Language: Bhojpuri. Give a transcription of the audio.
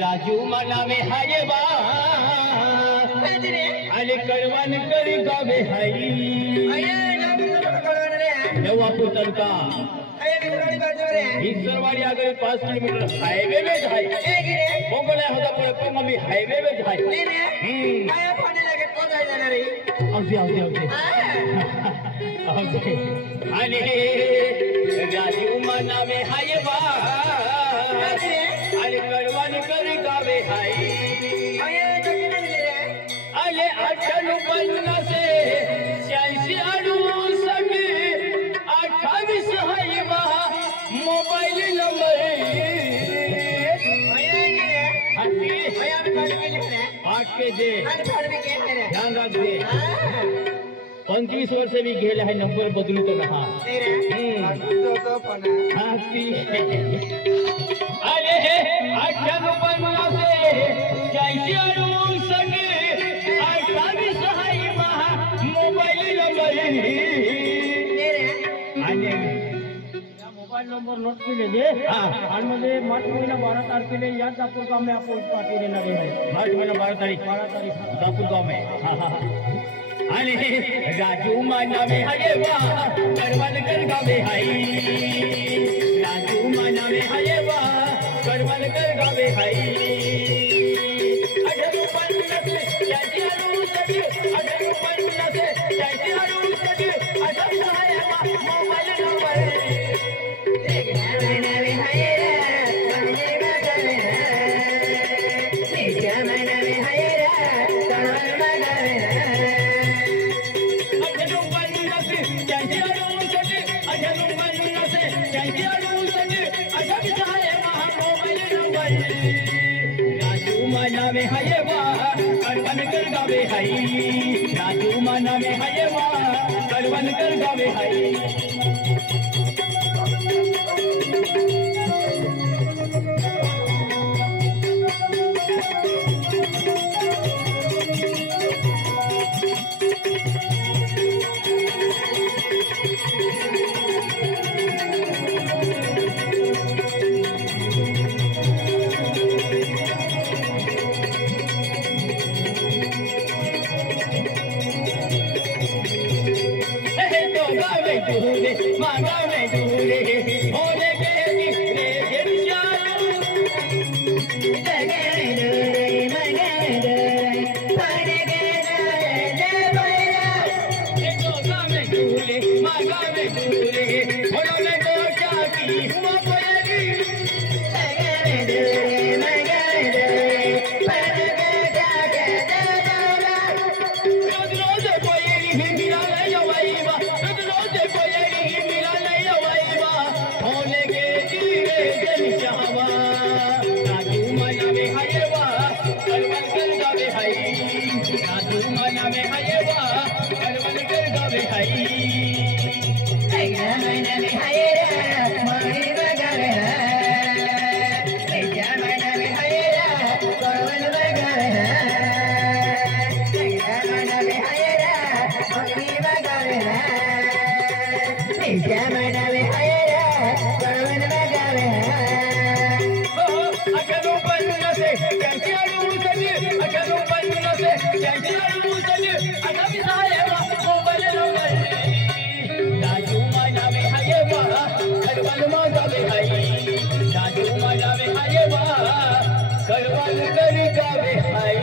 राजू मनावे हाय बा आणि कळवण करी गावे हाई नवा पुतलका हिसरवाड़ी अगर 5 किलोमीटर हाईवे में जाए मोगले होता पड़े पर मम्मी हाईवे में जाए आया पानी लगे तो जाए जाना रे अवधि आणि राजू मना में हाय बा आणि कळवण करी गावे हाई आले 58 से 86 68 28 हाय बा मोबाइल नंबर आके दे ध्यान रख दे 25 वर्ष भी गेले आहे नंबर बदलू तो नहा अरे 58 से 28 हाय बा मोबाइल नंबर नोट केले जे आणि मध्ये मार्च महिना 12 तारखेला या दापूर गाव में आपण पार्टी देणार आहे मार्च महिना 12 तारीख दापूर गाव में आणि राजू माना में हाय बा करवन कर गावे हाई राजू माना में हाय बा करवन कर गावे हाई 58 से 28 हाय बा मोबाइल नंबर राजू मना में हाय बा करवन कर गावे हाई राजू मना में हाय बा करवन कर गावे हाई मांगावे दूरे होने के दिखरे गिरजालू जगे दूरे मंगे दूरे पाने के जाए जय बैरा ये तो गावे दूरे मांगावे दूरे होने तो जाकी हुआ कोयरी जगे दूरे मंगे दूरे पाने के जाके जय बैरा रोज रोज कोयरी मिला ले जवाईबा रोज रोज राजू मना में हाय बा करवन कर गावे हाई राजू मना में हाय बा करवन कर गावे हाई मना में हाय रे मारी बगावे मना में हाय रे करवन बगावे मना में हाय रे मारी बगावे मना में हाय रे करवन बगावे राजू मना में हाय बा करवन गावे हाई राजू मना में हाय बा करवन करी गावे हाई